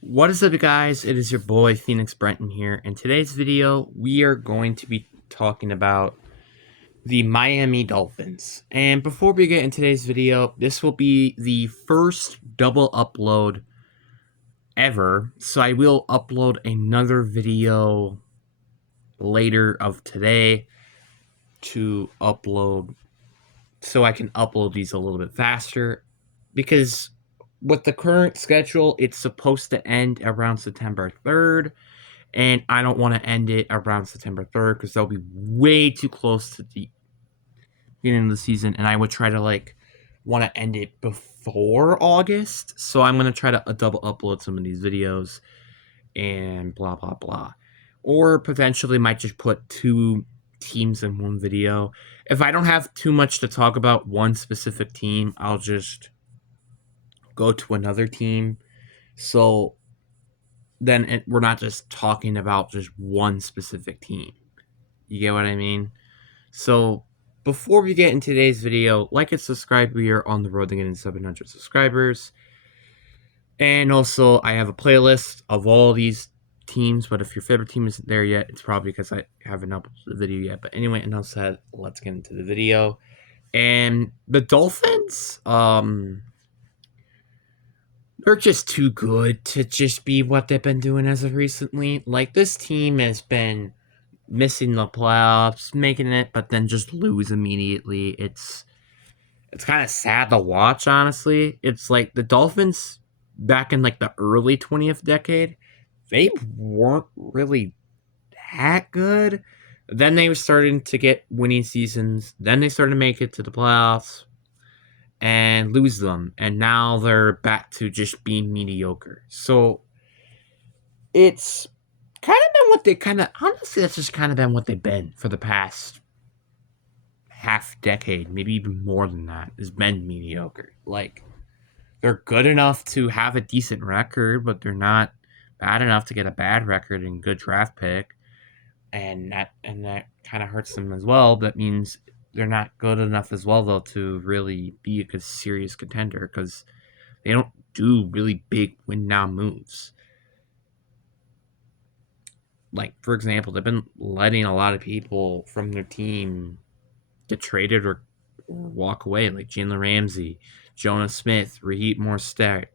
What is up, guys? It is your boy Phoenix Brenton here. In today's video, we are going to be talking about the Miami Dolphins. And before we get in today's video, this will be the first double upload ever. So I will upload another video later of today to upload so I can upload these a little bit faster, because with the current schedule, it's supposed to end around September 3rd. And I don't want to end it around September 3rd because that'll be way too close to the beginning of the season. And I would try to want to end it before August. So I'm going to try to double upload some of these videos and blah, blah, blah. Or potentially might just put two teams in one video. If I don't have too much to talk about one specific team, I'll just go to another team. So then we're not just talking about just one specific team. You get what I mean? So before we get into today's video, like and subscribe. We are on the road to getting 700 subscribers. And also, I have a playlist of all these teams, but if your favorite team isn't there yet, it's probably because I haven't uploaded the video yet. But anyway, enough said, let's get into the video. And the Dolphins, they're just too good to just be what they've been doing as of recently. Like, this team has been missing the playoffs, making it, but then just lose immediately. It's kind of sad to watch, honestly. It's like the Dolphins back in the early 20th decade, they weren't really that good. Then they were starting to get winning seasons. Then they started to make it to the playoffs and lose them. And now they're back to just being mediocre. So it's kind of been what they honestly, that's just kind of been what they've been for the past half decade, maybe even more than that, has been mediocre. Like, they're good enough to have a decent record, but they're not bad enough to get a bad record and good draft pick. And that kind of hurts them as well. That means they're not good enough as well, though, to really be a serious contender, because they don't do really big win now moves. Like, for example, they've been letting a lot of people from their team get traded or walk away, like Jalen Ramsey, Jonah Smith, Raheem Mostert,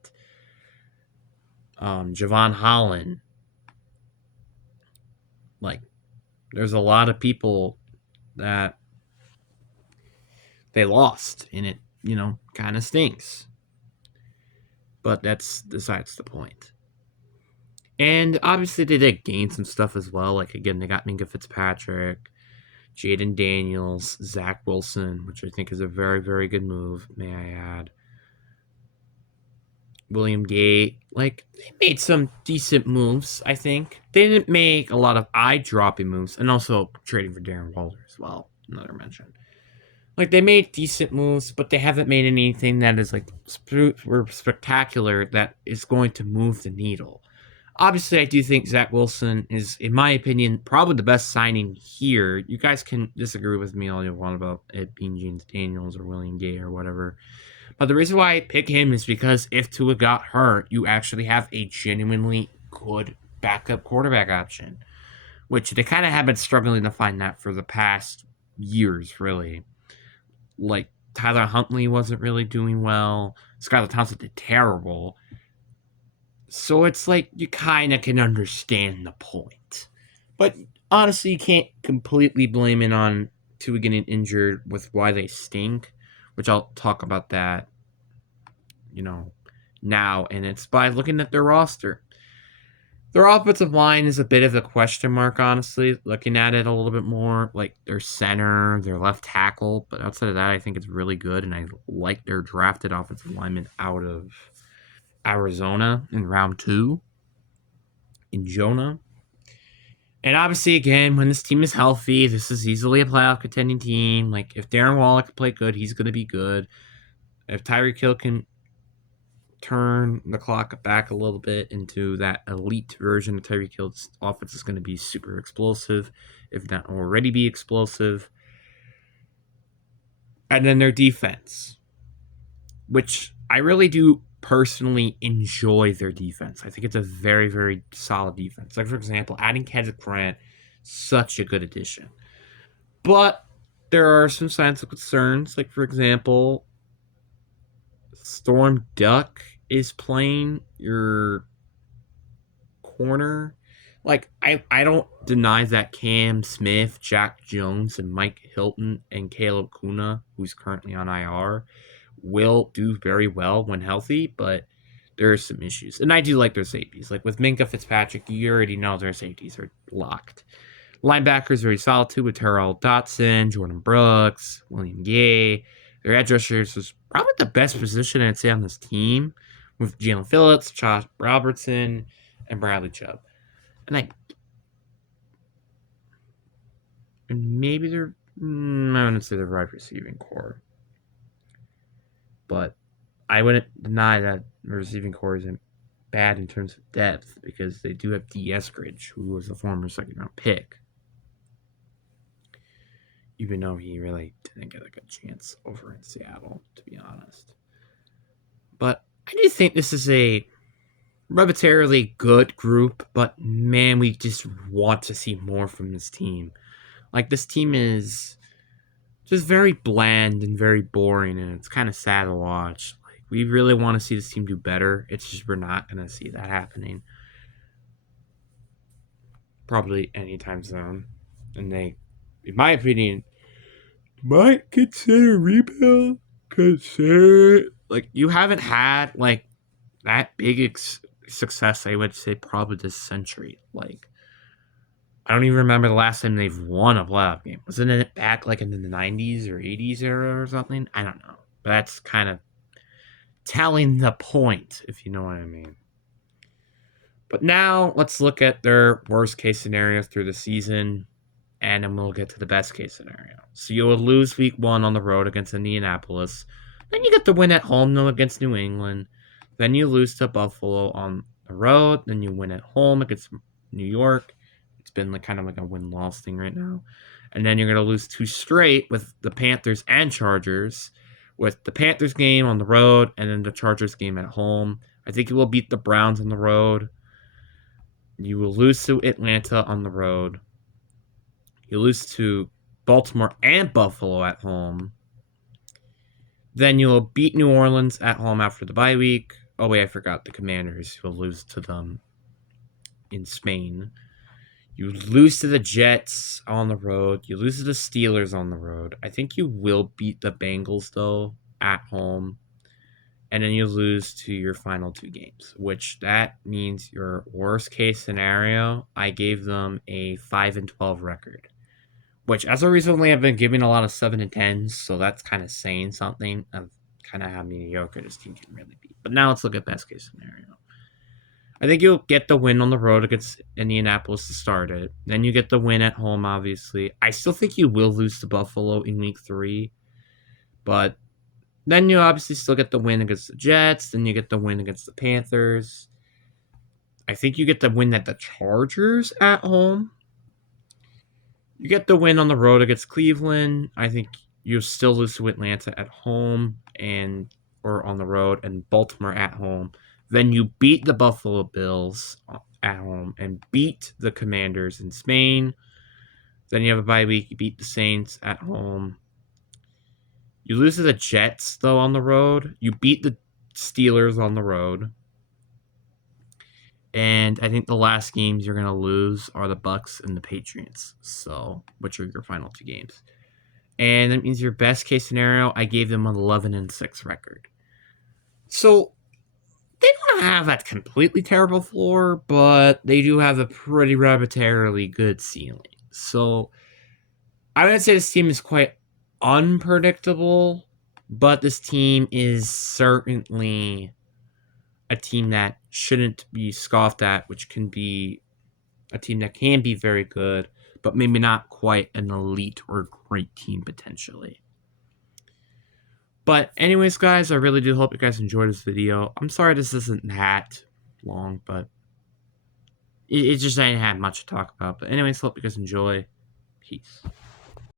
Javon Holland. Like, there's a lot of people that they lost, and it, kind of stinks. But that's besides the point. And obviously, they did gain some stuff as well. Like, again, they got Minka Fitzpatrick, Jaden Daniels, Zach Wilson, which I think is a very, very good move, may I add. William Gay, they made some decent moves, I think. They didn't make a lot of eye-dropping moves, and also trading for Darren Waller as well, another mention. They made decent moves, but they haven't made anything that is, spectacular that is going to move the needle. Obviously, I do think Zach Wilson is, in my opinion, probably the best signing here. You guys can disagree with me all you want about it being James Daniels or William Gay or whatever. But the reason why I pick him is because if Tua got hurt, you actually have a genuinely good backup quarterback option, which they kind of have been struggling to find that for the past years, really. Like, Tyler Huntley wasn't really doing well. Skylar Thompson did terrible. So it's like you kind of can understand the point. But honestly, you can't completely blame it on Tua getting injured with why they stink, which I'll talk about that, now. And it's by looking at their roster. Their offensive line is a bit of a question mark, honestly, looking at it a little bit more. Like, their center, their left tackle. But outside of that, I think it's really good. And I like their drafted offensive lineman out of Arizona in round 2 in Jonah. And obviously, again, when this team is healthy, this is easily a playoff contending team. Like, if Darren Waller can play good, he's going to be good. If Tyreek Hill can turn the clock back a little bit into that elite version of Tyreek Hill's offense, is going to be super explosive, if not already be explosive. And then their defense, which I really do personally enjoy their defense. I think it's a very, very solid defense. Like, for example, adding Kendrick Grant, such a good addition. But there are some signs of concerns. Like, for example, Storm Duck is playing your corner. Like, I don't deny that Cam Smith, Jack Jones, and Mike Hilton and Caleb Kuna, who's currently on IR, will do very well when healthy, but there are some issues. And I do like their safeties. Like with Minka Fitzpatrick, you already know their safeties are locked. Linebackers very solid too with Terrell Dotson, Jordan Brooks, William Gay. Their edge rushers was probably the best position I'd say on this team with Jalen Phillips, Josh Robertson, and Bradley Chubb. And maybe they're I wouldn't say the right receiving core, but I wouldn't deny that the receiving core isn't bad in terms of depth because they do have D. Eskridge, who was a former second round pick, even though he really didn't get a good chance over in Seattle, to be honest. But I do think this is a arbitrarily good group, but man, we just want to see more from this team. Like, this team is just very bland and very boring, and it's kind of sad to watch. Like, we really want to see this team do better. It's just we're not going to see that happening probably anytime soon. And they, in my opinion, might consider rebuild. Consider, like, you haven't had like that big success. I would say probably this century. Like, I don't even remember the last time they've won a playoff game. Wasn't it back like in the 90s or 80s era or something? I don't know. But that's kind of telling the point, if you know what I mean. But now let's look at their worst case scenario through the season, and then we'll get to the best case scenario. So you will lose week 1 on the road against Indianapolis. Then you get the win at home, though, against New England. Then you lose to Buffalo on the road. Then you win at home against New York. It's been like kind of like a win-loss thing right now. And then you're going to lose 2 straight with the Panthers and Chargers, with the Panthers game on the road and then the Chargers game at home. I think you will beat the Browns on the road. You will lose to Atlanta on the road. You lose to Baltimore and Buffalo at home. Then you'll beat New Orleans at home after the bye week. Oh, wait, I forgot the Commanders. You'll lose to them in Spain. You lose to the Jets on the road. You lose to the Steelers on the road. I think you will beat the Bengals, though, at home. And then you lose to your final 2 games, which that means your worst case scenario, I gave them a 5-12 record, which as of recently I've been giving a lot of 7-10s, so that's kind of saying something of kind of how mediocre this team can really be. But now let's look at best case scenario. I think you'll get the win on the road against Indianapolis to start it. Then you get the win at home, obviously. I still think you will lose to Buffalo in week 3, but then you obviously still get the win against the Jets. Then you get the win against the Panthers. I think you get the win at the Chargers at home. You get the win on the road against Cleveland. I think you still lose to Atlanta at home or on the road, and Baltimore at home. Then you beat the Buffalo Bills at home and beat the Commanders in Spain. Then you have a bye week. You beat the Saints at home. You lose to the Jets, though, on the road. You beat the Steelers on the road. And I think the last games you're going to lose are the Bucks and the Patriots, which are your final 2 games. And that means your best case scenario, I gave them an 11-6 record. So they don't have a completely terrible floor, but they do have a pretty arbitrarily good ceiling. So I would say this team is quite unpredictable, but this team is certainly a team that shouldn't be scoffed at, which can be a team that can be very good, but maybe not quite an elite or great team potentially. But anyways, guys, I really do hope you guys enjoyed this video. I'm sorry this isn't that long, but it just I didn't have much to talk about. But anyways, hope you guys enjoy. Peace.